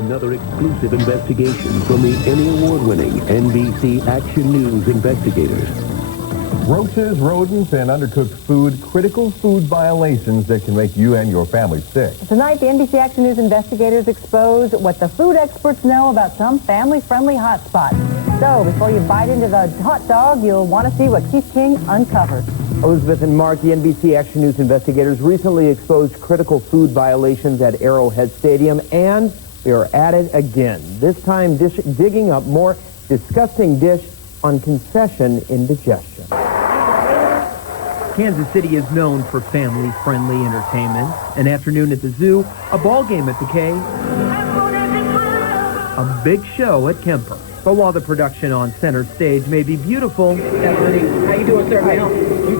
Another exclusive investigation from the Emmy Award-winning NBC Action News investigators. Roaches, rodents, and undercooked food, critical food violations that can make you and your family sick. Tonight, the NBC Action News investigators expose what the food experts know about some family-friendly hotspots. So, before you bite into the hot dog, you'll want to see what Keith King uncovered. Elizabeth and Mark, the NBC Action News investigators recently exposed critical food violations at Arrowhead Stadium, and they are at it again. This time digging up more disgusting dish on concession indigestion. Kansas City is known for family-friendly entertainment. An afternoon at the zoo, a ball game at the K, a big show at Kemper. But while the production on center stage may be beautiful, how you doing, sir?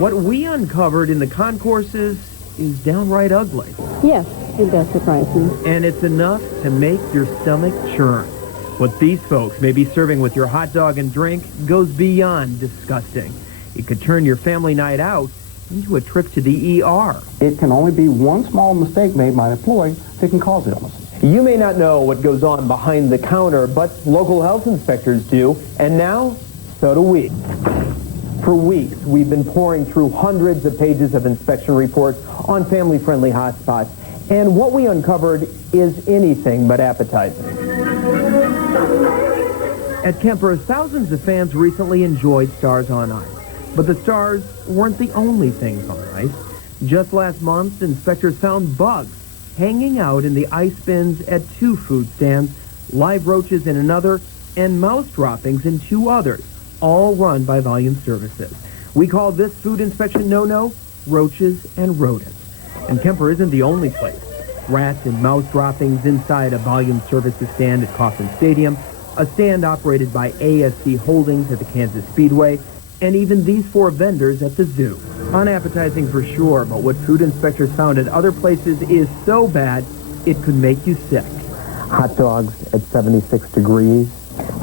what we uncovered in the concourses is downright ugly. Yes, it does surprise me. And it's enough to make your stomach churn. What these folks may be serving with your hot dog and drink goes beyond disgusting. It could turn your family night out into a trip to the ER. It can only be one small mistake made by an employee that can cause illness. You may not know what goes on behind the counter, but local health inspectors do, and now, so do we. For weeks, we've been pouring through hundreds of pages of inspection reports on family-friendly hotspots, and what we uncovered is anything but appetizing. At Kemper, thousands of fans recently enjoyed Stars on Ice. But the stars weren't the only things on ice. Just last month, inspectors found bugs hanging out in the ice bins at 2 food stands, live roaches in another, and mouse droppings in 2 others, all run by Volume Services. We call this food inspection no-no roaches and rodents. And Kemper isn't the only place. Rats and mouse droppings inside a Volume Services stand at Kauffman Stadium, a stand operated by ASC Holdings at the Kansas Speedway, and even these 4 vendors at the zoo. Unappetizing for sure, but what food inspectors found at other places is so bad, it could make you sick. Hot dogs at 76 degrees.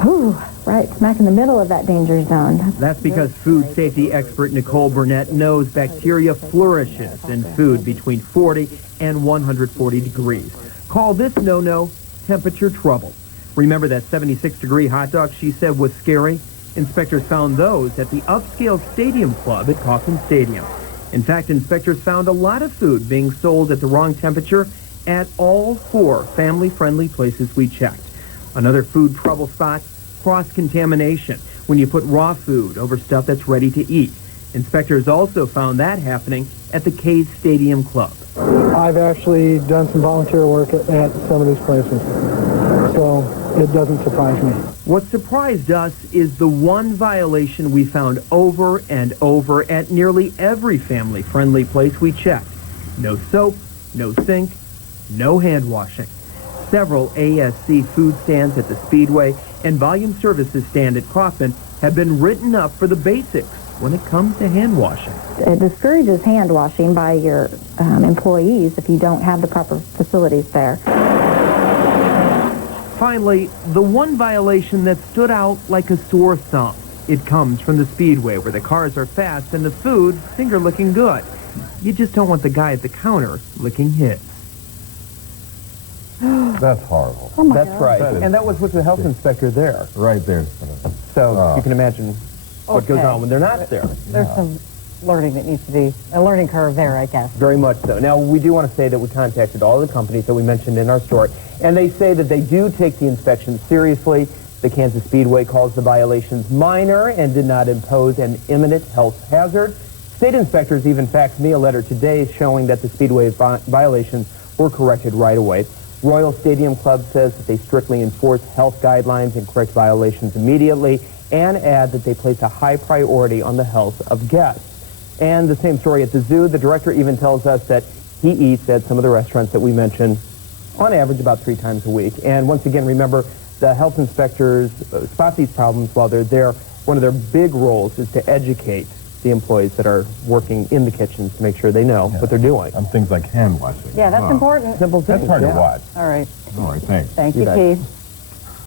Ooh, right smack in the middle of that danger zone. That's because food safety expert Nicole Burnett knows bacteria flourishes in food between 40 and 140 degrees. Call this no-no temperature trouble. Remember that 76-degree hot dog she said was scary? Inspectors found those at the upscale Stadium Club at Kauffman Stadium. In fact, inspectors found a lot of food being sold at the wrong temperature at all 4 family-friendly places we checked. Another food trouble spot, cross-contamination, when you put raw food over stuff that's ready to eat. Inspectors also found that happening at the K Stadium Club. I've actually done some volunteer work at some of these places, so it doesn't surprise me. What surprised us is the one violation we found over and over at nearly every family-friendly place we checked. No soap, no sink, no hand washing. Several ASC food stands at the Speedway and Volume Services stand at Kauffman have been written up for the basics when it comes to hand washing. It discourages hand washing by your employees if you don't have the proper facilities there. Finally, the one violation that stood out like a sore thumb. It comes from the Speedway where the cars are fast and the food, finger looking good. You just don't want the guy at the counter licking his. That's horrible. Oh my That's God. right. That is- And that was with the health inspector there. Right there. So you can imagine what goes Okay. on when they're not there. There's some learning that needs to be, a learning curve there, I guess. Very much so. Now, we do want to say that we contacted all the companies that we mentioned in our story, and they say that they do take the inspections seriously. The Kansas Speedway calls the violations minor and did not impose an imminent health hazard. State inspectors even faxed me a letter today showing that the Speedway violations were corrected right away. Royal Stadium Club says that they strictly enforce health guidelines and correct violations immediately, and add that they place a high priority on the health of guests. And the same story at the zoo. The director even tells us that he eats at some of the restaurants that we mentioned on average about 3 times a week. And once again, remember, the health inspectors spot these problems while they're there. One of their big roles is to educate the employees that are working in the kitchens to make sure they know what they're doing. On things like hand washing. Yeah, that's important. Simple things. That's hard to watch. All right. All right, thanks. Thank you, bet. Keith.